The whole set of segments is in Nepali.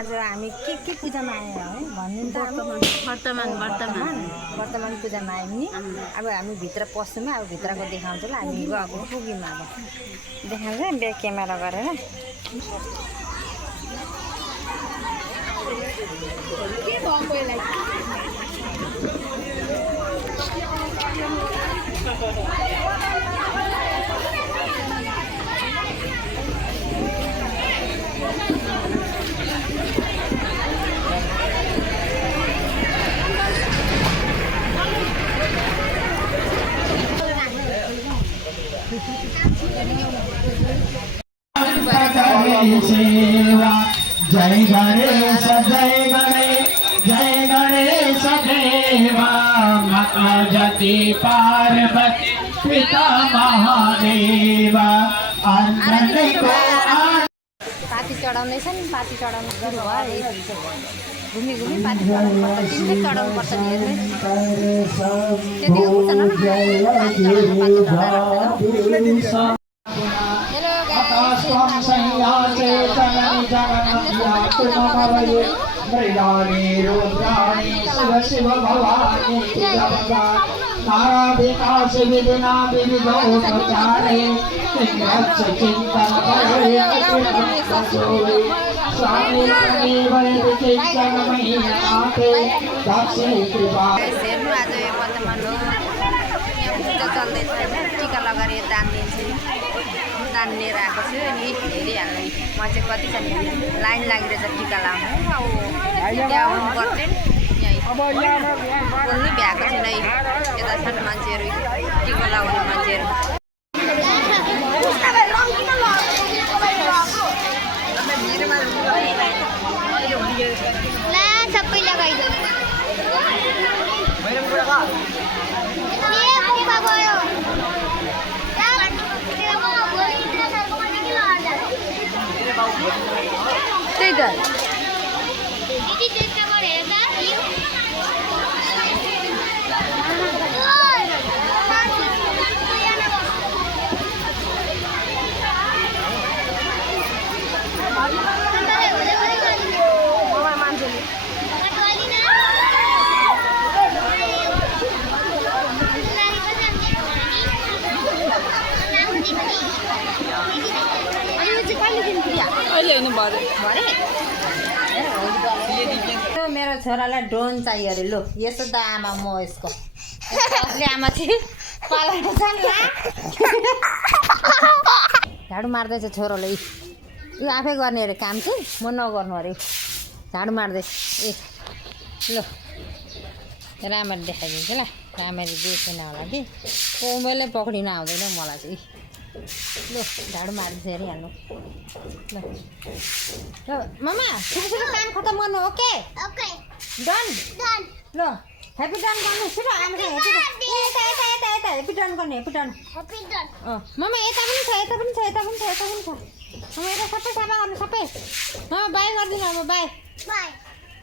आज हामी के पूजामा आयो है भन्नु त वर्तमान पूजामा आयौँ नि। अब हामी भित्र पस्छौँ अब भित्रको देखाउँछ ल। हामी गएको पुग्यौँ अब देखाउँछ ब्याक क्यामेरा गरेर। के भएको यसलाई जय गणेश जय गणेश जय गणेश देवा माता जति पार्वती पिता महादेवा पाती चढाउँदैछन्। पाती चढाउनु सुरु भयो। घुमी घुमी पाती चढाउनु पर्छ। तिनले चढाउनु पर्छ नि त्यतिको उठ्छ न पाती चढाउनु। शिव भवानी नाराधिकाश विधिना विविधोपचारे चिंतन स्वामी वैदिकिंचन महीनाते दाक्षी कृपा। हेर्नु आज यो वर्तमान हो। यहाँ पूजा चल्दैछ होइन। टिका लगाएर यो दान दिन्छु। दान लिएर आएको छु नि। हेरिहाल्नु म चाहिँ कति छ नि लाइन लागिरहेछ टिका लाउनु। अब त्यहाँ आउनु पर्थ्यो नि। यहीँ बोल्नु भ्याएको छैन। यता छन् मान्छेहरू टिका लगाउने मान्छेहरू। सबै लगाइदियो। त्यही त मेरो छोरालाई ड्रोन चाहियो अरे। लो यसो त आमा म यसको असली आमा चाहिँ पालाको छ नि। झाडु मार्दैछ छोरोले। यो आफै गर्ने अरे काम चाहिँ म नगर्नु अरे। झाडु मार्दै ए लो राम्ररी देखाइदिन्छु ल। राम्ररी देखेन होला कि मोबाइलै पक्रिन आउँदैन मलाई चाहिँ। लो झाडु मार्दैछ हेरिहाल्नु ल। मामा छिटो काम खतम गर्नु। ओके डन ल। ह्याप्पी डन गर्नु छिटो। आमाले यता ह्याप्पी डन गर्ने। ह्याप्पी डन मामा यता पनि छ यता पनि छ यता पनि छ यता पनि छ। मामा यता सबै सफा गर्नु सबै। मामा बाई गरिदिनु अब बाई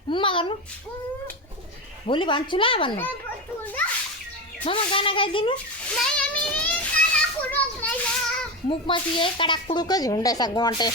मुमा गर्नु। भोलि भन्छु ल भन्नु। मामा गाना गाइदिनु। मुखमा चाहिँ यही कडा कुडुकै झुन्डेछ गन्टे।